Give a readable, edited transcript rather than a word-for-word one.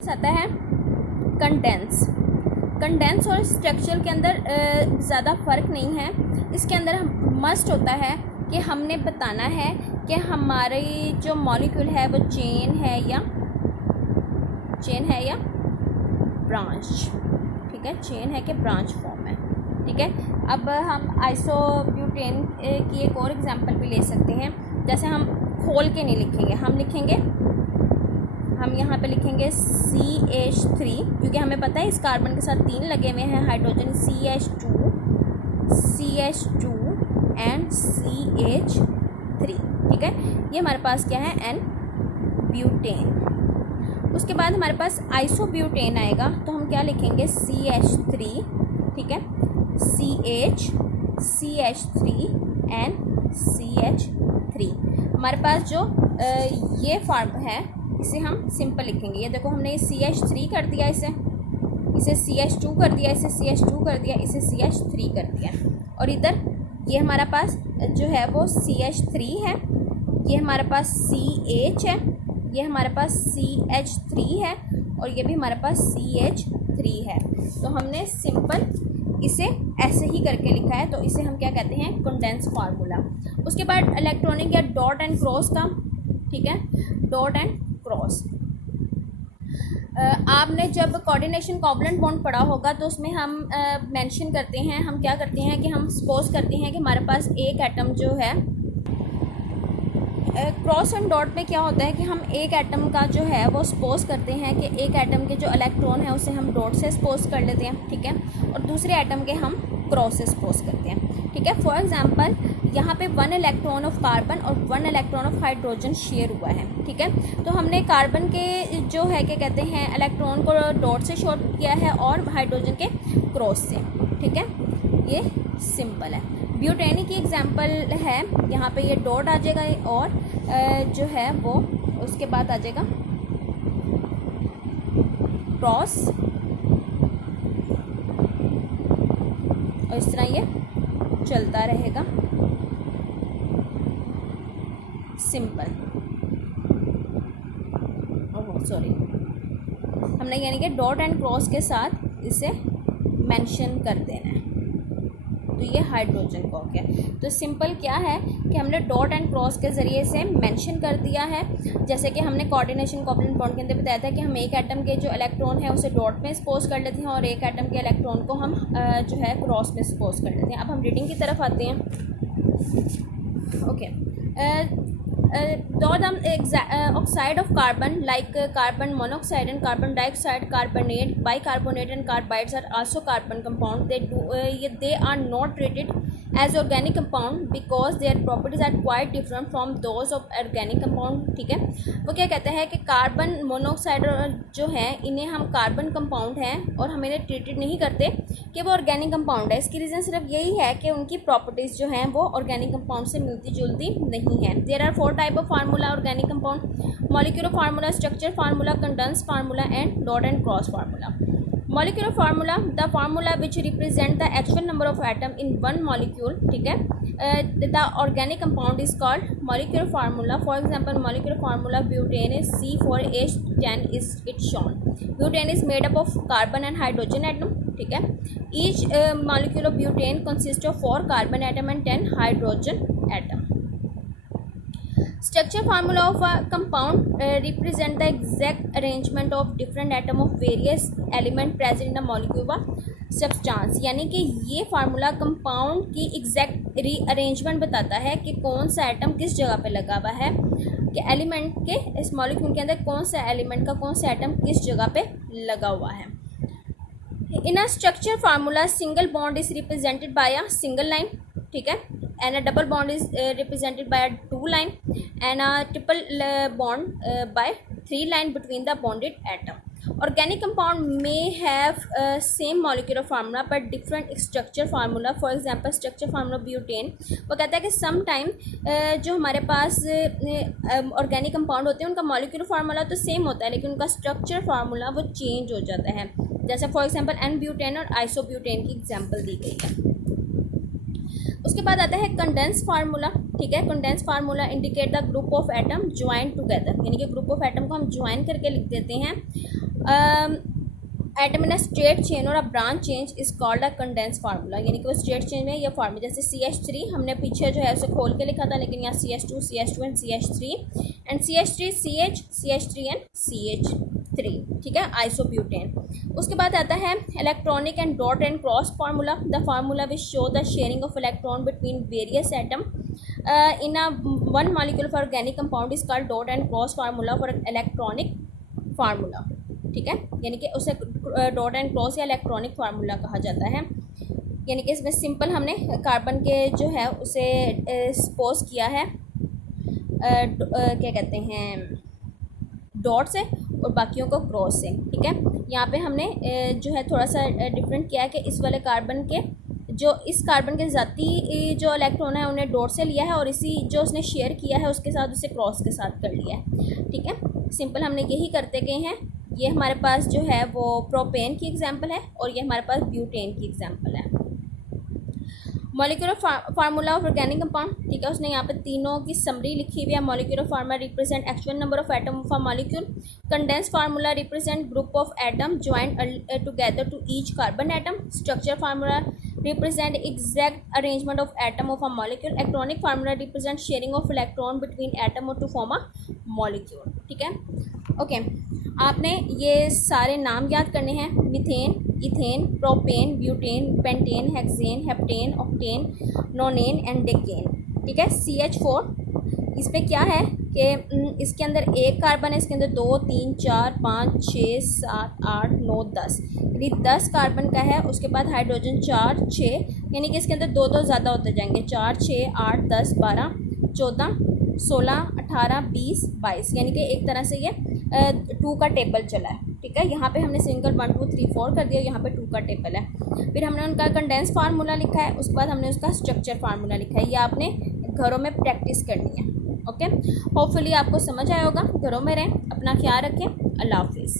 आता है कंडेंस और स्ट्रक्चर के अंदर ज़्यादा फ़र्क नहीं है। इसके अंदर मस्ट होता है कि हमने बताना है कि हमारी जो मॉलिक्यूल है वो चेन है या ब्रांच, ठीक है, चेन है कि ब्रांच फॉर्म है, ठीक है। अब हम आइसोब्यूटेन की एक और एग्जांपल भी ले सकते हैं। जैसे हम खोल के नहीं लिखेंगे, हम यहाँ पे लिखेंगे CH3, क्योंकि हमें पता है इस कार्बन के साथ 3 लगे हुए हैं हाइड्रोजन, CH2 एंड CH3, ठीक है। ये हमारे पास क्या है, N ब्यूटेन। उसके बाद हमारे पास आइसोब्यूटेन आएगा, तो हम क्या लिखेंगे CH3, ठीक है, CH3 एंड CH3। हमारे पास जो ये फॉर्म है इसे हम सिंपल लिखेंगे। ये देखो हमने CH3 कर दिया, इसे CH2 कर दिया, इसे CH2 कर दिया, इसे CH3 कर दिया। और इधर ये हमारा पास जो है वो CH3 है, ये हमारे पास CH है, ये हमारे पास CH3 है और ये भी हमारे पास CH3 है। तो हमने सिंपल इसे ऐसे ही करके लिखा है, तो इसे हम क्या कहते हैं, कंडेंस फार्मूला। उसके बाद इलेक्ट्रॉनिक या डॉट एंड क्रॉस का, ठीक है, डॉट एंड क्रॉस। आपने जब कोऑर्डिनेशन कोवलेंट बॉन्ड पढ़ा होगा तो उसमें हम मेंशन करते हैं, हम क्या करते हैं कि हम सपोज करते हैं कि हमारे पास एक एटम जो है, क्रॉस एंड डॉट में क्या होता है कि हम एक एटम का जो है वो सपोज करते हैं कि एक एटम के जो इलेक्ट्रॉन है उसे हम डॉट से सपोज कर लेते हैं, ठीक है, और दूसरे एटम के हम क्रॉस से सपोज करते हैं, ठीक है। फॉर एग्जांपल यहाँ पे 1 इलेक्ट्रॉन ऑफ कार्बन और 1 इलेक्ट्रॉन ऑफ हाइड्रोजन शेयर हुआ है, ठीक है। तो हमने कार्बन के जो है क्या कहते हैं इलेक्ट्रॉन को डॉट से शॉर्ट किया है और हाइड्रोजन के क्रॉस से, ठीक है। ये सिंपल है। ब्यूटेनी की एग्जांपल है, यहाँ पे ये डॉट आ जाएगा और जो है वो उसके बाद आ जाएगा क्रॉस, और इस तरह ये चलता रहेगा, सिंपल। ओह सॉरी, हमने यानी कि डॉट एंड क्रॉस के साथ इसे मेंशन कर देना है। तो ये हाइड्रोजन को हो गया। तो सिंपल क्या है कि हमने डॉट एंड क्रॉस के ज़रिए से मेंशन कर दिया है। जैसे कि हमने कोऑर्डिनेशन कोवलेंट बॉन्ड के अंदर बताया था कि हम एक एटम के जो इलेक्ट्रॉन है उसे डॉट में सपोज कर लेते हैं और एक एटम के इलेक्ट्रॉन को हम जो है क्रॉस में सपोज कर लेते हैं। अब हम रीडिंग की तरफ आते हैं। Okay, oxide of carbon like carbon monoxide and carbon dioxide, carbonate, bicarbonate and carbides are also carbon compound. They are not treated as organic compound because their properties are quite different from those of organic compound, ठीक है। वो क्या कहते हैं कि carbon monoxide जो है इन्हें हम कार्बन कंपाउंड हैं और हम इन्हें ट्रीटेड नहीं करते कि वो ऑर्गेनिक कंपाउंड है। इसकी रीज़न सिर्फ यही है कि उनकी प्रॉपर्टीज़ जो हैं वो ऑर्गेनिक कंपाउंड से मिलती जुलती नहीं है। There are 4 type of formula organic compound: molecular formula, structure formula, condense formula and dot and cross formula. Molecular formula, the formula which represent the actual number of atom in one molecule, ठीक है। The organic compound is called molecular formula. For example, molecular formula butane is C4H10 is it shown. Butane is made up of carbon and hydrogen atom, ठीक है। Each molecule of butane consists of 4 carbon atom and 10 hydrogen atom. Structure formula of a compound represent the exact arrangement of different atom of various element present in the molecule substance। यानी कि ये formula compound की exact rearrangement बताता है कि कौन सा atom किस जगह पे लगा हुआ है, कि एलिमेंट के इस मॉलिक्यूल के अंदर कौन सा एलिमेंट का कौन सा एटम किस जगह पे लगा हुआ है। In a structure formula single bond is represented by a single line, ठीक है, and a double bond is represented by a 2 line and a triple bond by 3 line between the bonded atom. Organic compound may have same molecular formula but different structure formula. For example, structure formula butane, वो कहता है कि sometime जो हमारे पास organic compound होते हैं उनका molecular formula तो same होता है लेकिन उनका structure formula वो change हो जाता है। जैसे for example N-butane और isobutane की example दी गई है। उसके बाद आता है कंडेंस फार्मूला, ठीक है। Condense formula indicate the group of atom join together, यानी कि ग्रुप ऑफ एटम को हम ज्वाइन करके लिख देते हैं atom in a straight chain और a branch chain is called a condense formula, यानी कि वो स्ट्रेट चेन में ये फार्मूला, जैसे CH3 हमने पीछे जो है उसे खोल के लिखा था, लेकिन यहाँ CH2 and CH3 and CH3 CH CH3 and CH3, ठीक है, आइसोब्यूटेन। उसके बाद आता है electronic and dot and cross formula. The formula which show the sharing of electron between various atom in a one molecule for organic compound is called dot and cross formula for electronic formula, ठीक है, यानी कि उसे dot and cross या electronic formula कहा जाता है। यानी कि इसमें सिंपल हमने कार्बन के जो है उसे सपोज किया है क्या कहते हैं डॉट से और बाकियों को क्रॉस से, ठीक है। यहाँ पे हमने जो है थोड़ा सा डिफरेंट किया है कि इस वाले कार्बन के जो इस कार्बन के ज़ाती जो इलेक्ट्रॉन है उन्हें डॉट से लिया है और इसी जो उसने शेयर किया है उसके साथ उसे क्रॉस के साथ कर लिया है, ठीक है। सिंपल हमने यही करते गए हैं। ये हमारे पास जो है वो प्रोपेन की एग्जांपल है और ये हमारे पास ब्यूटेन की एग्जांपल है। Molecular formula of organic compound, ठीक है, उसने यहाँ पे तीनों की समरी लिखी हुई है। Molecular formula represent actual number of atom of a molecule. Condense formula represent group of atom joint together to each carbon atom. Structure formula represent exact arrangement of atom of a molecule. Electronic formula represent sharing of electron between atom or to form a molecule, ठीक है। Okay, आपने ये सारे नाम याद करने हैं, methane, ethane, propane, butane, pentane, hexane, heptane, octane, नोनेन and decane, ठीक है। CH4 इस पर क्या है कि इसके अंदर एक कार्बन है, इसके अंदर 2 3 4 5 6 7 8 9 10, यानी 10 कार्बन का है। उसके बाद हाइड्रोजन 4 6, यानी कि इसके अंदर 2 2 ज़्यादा होते जाएंगे, 4 6 8 10 12 14 16 18 20 22, यानी कि एक तरह से ये 2 का टेबल चला है, ठीक है। यहाँ पे हमने सिंगल 1 2 3 4 कर दिया, यहाँ पे 2 का टेबल है। फिर हमने उनका कंडेंस फार्मूला लिखा है, उसके बाद हमने उसका स्ट्रक्चर फार्मूला लिखा है। ये आपने घरों में प्रैक्टिस करनी है, ओके। होपफुली आपको समझ आया होगा। घरों में रहें, अपना ख्याल रखें। अल्लाह हाफिज़।